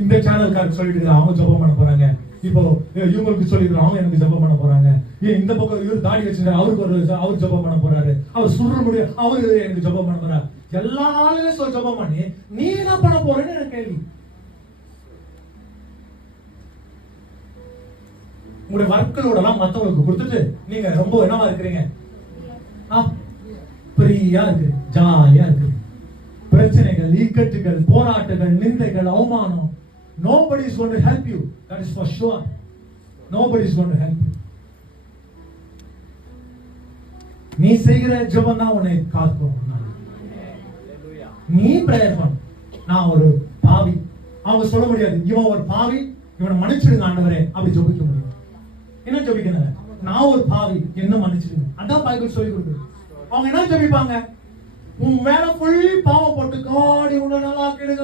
இந்த சேனல்காரருக்கு சொல்லிட்டு அவங்க ஜெபம் பண்ண போறாங்க. இப்போ இவங்களுக்கு சொல்லிடுறோம், அவங்க எனக்கு ஜெபம் பண்ண போறாங்க. இந்த பக்கம் இவர் தாடி வச்சிருக்காரு, அவருக்கு அவர் ஜெபம் பண்ண போறாரு. அவர் சுடுற முடியும், அவரு எனக்கு ஜெபம் பண்ண போறாரு. எல்லா ஆளுமே சொல்லி ஜெபம் பண்ணி நீ என்ன பண்ண போறேன்னு எனக்கு கேள்வி. உங்களுடைய வர்க்கலோட எல்லாம் மத்தவங்களுக்கு கொடுத்துட்டு நீங்க ரொம்ப என்னவா இருக்கிறீங்க? ஃப்ரீயா இருக்கு, ஜாலியா இருக்கு. பிரச்சனைகள், இக்கட்டுகள், போராட்டங்கள், நிந்தைகள், அவமானம். Nobody is going to help you. That is for sure. Nobody is going to help you. நீ செய்கிற ஜெபம் தான் உன்னை காக்கும். நீ பிரேயர் பண்ணு. நான் ஒரு பாவி, அவங்க சொல்ல முடியாது இவன் ஒரு பாவி, இவனை மன்னிச்சிடுங்க ஆண்டவரே அப்படி ஜெபிக்க முடியும். என்ன ஜெபிக்கணும்? நான் ஒரு பாவி, என்ன மன்னிச்சிடுங்க. அதான் பைபிள் சொல்லி கொடுக்குது. அவங்க என்ன ஜெபிப்பாங்க? உன் மேல ஃபுல் பாவம் போட்டு காடி உன்னை நல்லா ஆக்கிடுங்க.